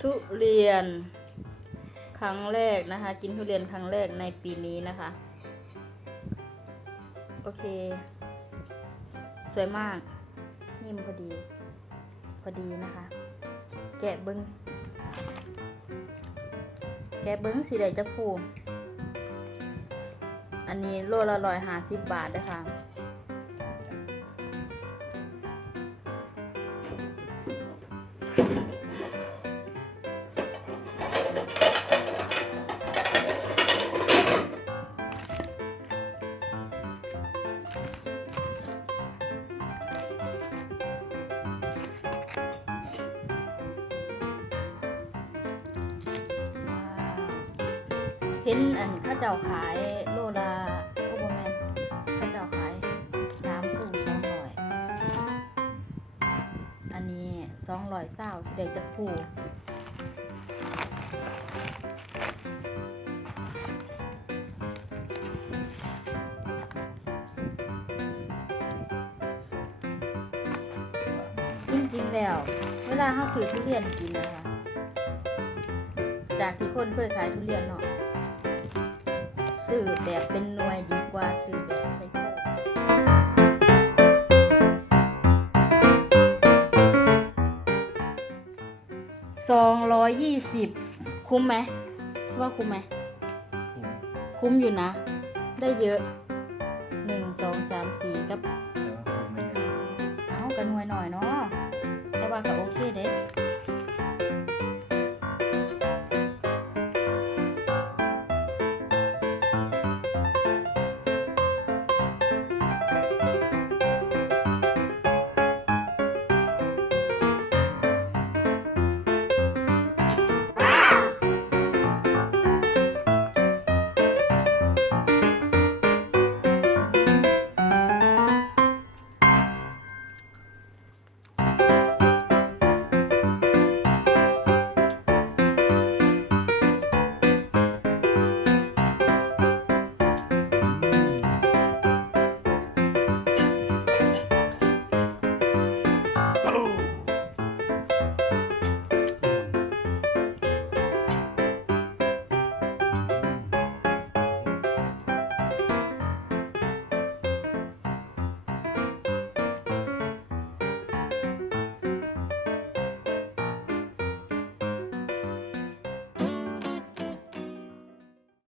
ทุเรียน ครั้งแรกนะคะ กินทุเรียนครั้งแรกในปีนี้นะคะ โอเค สวยมาก นิ่มพอดี พอดีนะคะ แกะเบิ้งแกะเบิ้งสีแดงจะพูอันนี้โลละร้อยห้าสิบบาทนะคะ เห็นอันเข้าเจ้าขายโลละโอ้โบแมนเข้าเจ้าขายสามผู้สองร้อยอันนี้สองร้อยเศร้าสิได้จะผู้จริงๆแล้ว เวลาเขาซื้อทุเรียนกินนะคะ จากที่คนเคยขายทุเรียนเนาะ ซื้อแบบเป็นหน่วยดีกว่าซื้อแบบใส่โฟสองร้อยยี่สิบคุ้มไหมคิดว่าคุ้มไหม คุ้มอยู่นะ ได้เยอะหนึ่งสองสามสี่กับแต่ว่าผมไม่ได้เอากันหน่วยหน่อยเนาะแต่ว่าก็โอเคเด้